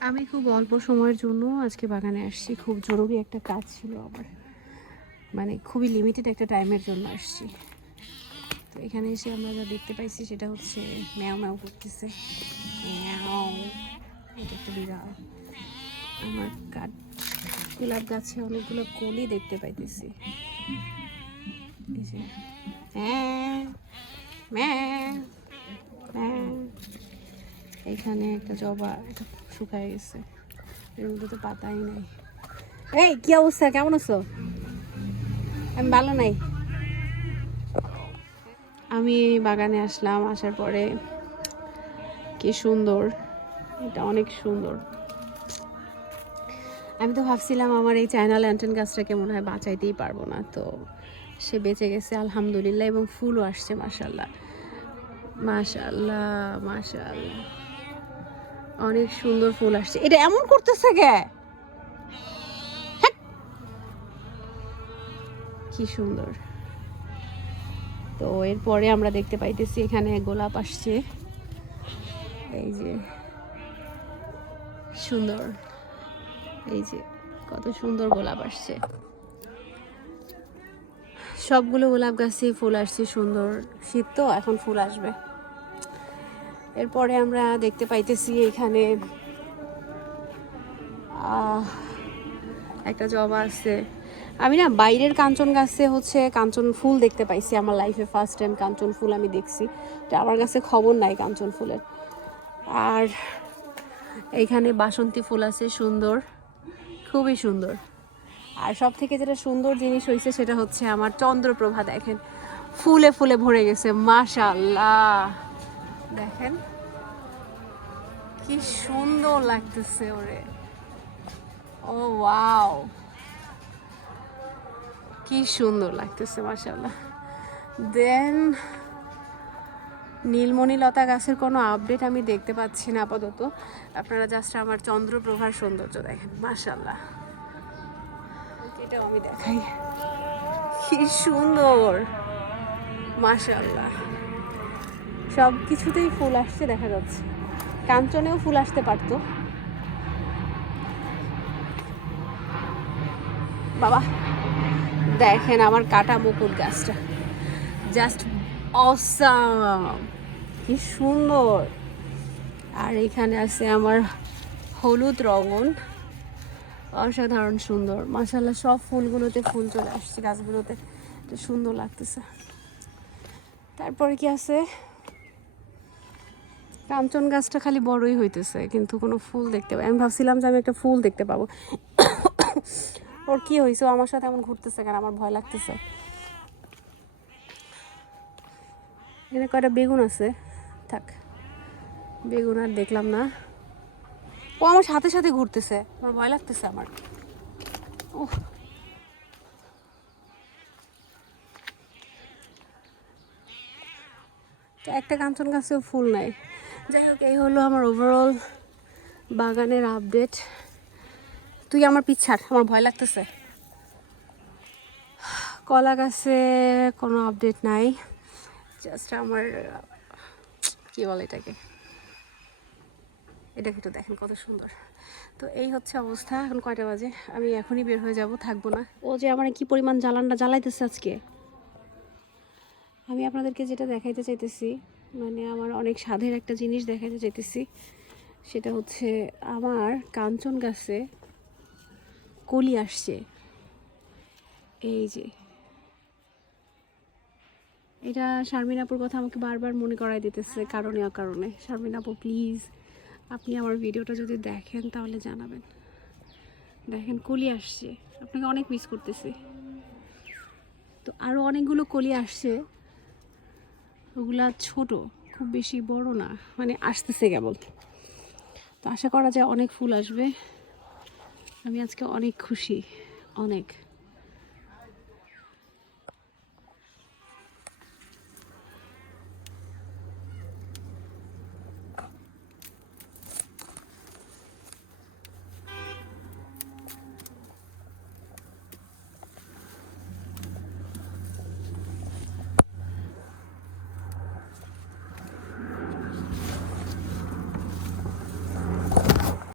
আমি খুব অল্প সময়ের জন্য আজকে বাগানে আসছি। খুব জরুরি একটা কাজ ছিল আমার। মানে খুবই লিমিটেড একটা টাইমের জন্য আসছি। তো এখানে এসে আমরা যা দেখতে পাইছি সেটা হচ্ছে ম্যাও ম্যাও করতেছে। ম্যাও এটা বিড়াল। আমার কাঠ গোলাপ গাছে অনেকগুলো কলি দেখতে পাইতেছি। এই যে ম্যাঁ, ম্যাঁ, ম্যাঁ। এইখানে একটা জবা এটা শুকায় গেছে। এর মধ্যে তো পাতাই নাই। এই, কি অবস্থা? কেমন আছো? আমি ভালো নাই। আমি বাগানে আসলাম, আসার পরে কি সুন্দর। এটা অনেক সুন্দর। আমি তো ভাবছিলাম আমার এই চায়না ল্যান্টেন গাছটাকে মনে হয়, বাঁচাইতেই পারব না। তো সে বেঁচে গেছে, আলহামদুলিল্লাহ, এবং ফুলও আসছে মাশাল্লাহ মাশাল্লাহ মাশাল্লাহ অনেক সুন্দর ফুল আসছে। এটা এমন করতেছে কে? হ্যাট! কি সুন্দর। তো এরপরে আমরা দেখতে পাইতেছি এখানে গোলাপ আসছে। এই যে। সুন্দর। এই যে, কত সুন্দর গোলাপ আসছে। সবগুলো গোলাপ গাছে ফুল আসছে সুন্দর। শীত তো, এখন ফুল আসবে। এরপরে আমরা দেখতে পাইতেছি এখানে একটা জবা আছে। আমি না বাইরের কাঞ্চন গাছে হচ্ছে কাঞ্চন ফুল দেখতে পাইছি, আমার লাইফে ফার্স্ট টাইম কাঞ্চন ফুল আমি দেখছি। তো আমার কাছে খবর নাই কাঞ্চন ফুলের। আর এইখানে বাসন্তী ফুল আছে, সুন্দর, খুবই সুন্দর। আর সব থেকে যেটা সুন্দর জিনিস হয়েছে সেটা হচ্ছে আমার চন্দ্রপ্রভা দেখেন, ফুলে ফুলে ভরে গেছে মাশাল্লাহ দেখেন, কি সুন্দর লাগতেছে ওরে। ও, ওয়াও। কি সুন্দর লাগতেছে মাশাল্লাহ দেন, নীলমণি লতা গাছের কোনো আপডেট আমি দেখতে পাচ্ছি না আপাতত। আপনারা জাস্ট আমার চন্দ্রপ্রভার সৌন্দর্য দেখেন মাশাল্লাহ এটাও আমি দেখাই। কি সুন্দর মাশাল্লাহ সব কিছুতেই ফুল আসছে, দেখা যাচ্ছে। কাঞ্চনেও ফুল আসতে পারতো। বাবা, দেখেন আমার কাটা মুকুট গাছটা। জাস্ট অসাম কি সুন্দর! আর এখানে আছে আমার হলুদ রঙন। অসাধারণ সুন্দর। মাসাল্লাহ সব ফুলগুলোতে ফুল চলে আসছে গাছগুলোতে। সুন্দর লাগতেছে। তারপরে কি আছে? কাঞ্চন গাছটা খালি বড়ই হইতেছে, কিন্তু কোনো ফুল দেখতে পাই আমি ভাবছিলাম যে আমি একটা ফুল দেখতে পাবো। ওর কি হয়েছে আমার সাথে এমন ঘুরতেছে কেন? আমার ভয় লাগতেছে। এখানে কয়টা বেগুন আছে? থাক, বেগুন আর দেখলাম না। ও আমার সাথে সাথে ঘুরতেছে। আমার ভয় লাগতেছে আমার। একটা কাঞ্চন গাছেও ফুল নাই। যাই হোক এই হলো আমার ওভারঅল বাগানের আপডেট তুই আমার পিছার আমার ভয় লাগতেছে। কলা গাছে কোনো আপডেট নাই। জাস্ট আমার কি বলে এটাকে? এটাকে একটু দেখেন কত সুন্দর। তো এই হচ্ছে অবস্থা এখন কয়টা বাজে? আমি এখনই বের হয়ে যাব থাকব না। ও যে আমার কি পরিমাণ জ্বালানটা জ্বালাইতেছে আজকে? আমি আপনাদেরকে যেটা দেখাইতে চাইতেছি মানে আমার অনেক স্বাদের একটা জিনিস দেখাইতে যেতেছি সেটা হচ্ছে আমার কাঞ্চন গাছে কলি আসছে। এই যে। এটা শারমিন আপুর কথা আমাকে বারবার মনে করাই দিতেছে, কারণে অকারণে। শারমিন আপু প্লিজ আপনি আমার ভিডিওটা যদি দেখেন তাহলে জানাবেন। দেখেন, কলি আসছে। আপনাকে অনেক মিস করতেছি। তো আরও অনেকগুলো কলি আসছে। ওগুলা ছোট, খুব বেশি বড় না মানে আসতেছে কেবল। তো আশা করা যায় অনেক ফুল আসবে। আমি আজকে অনেক খুশি, অনেক।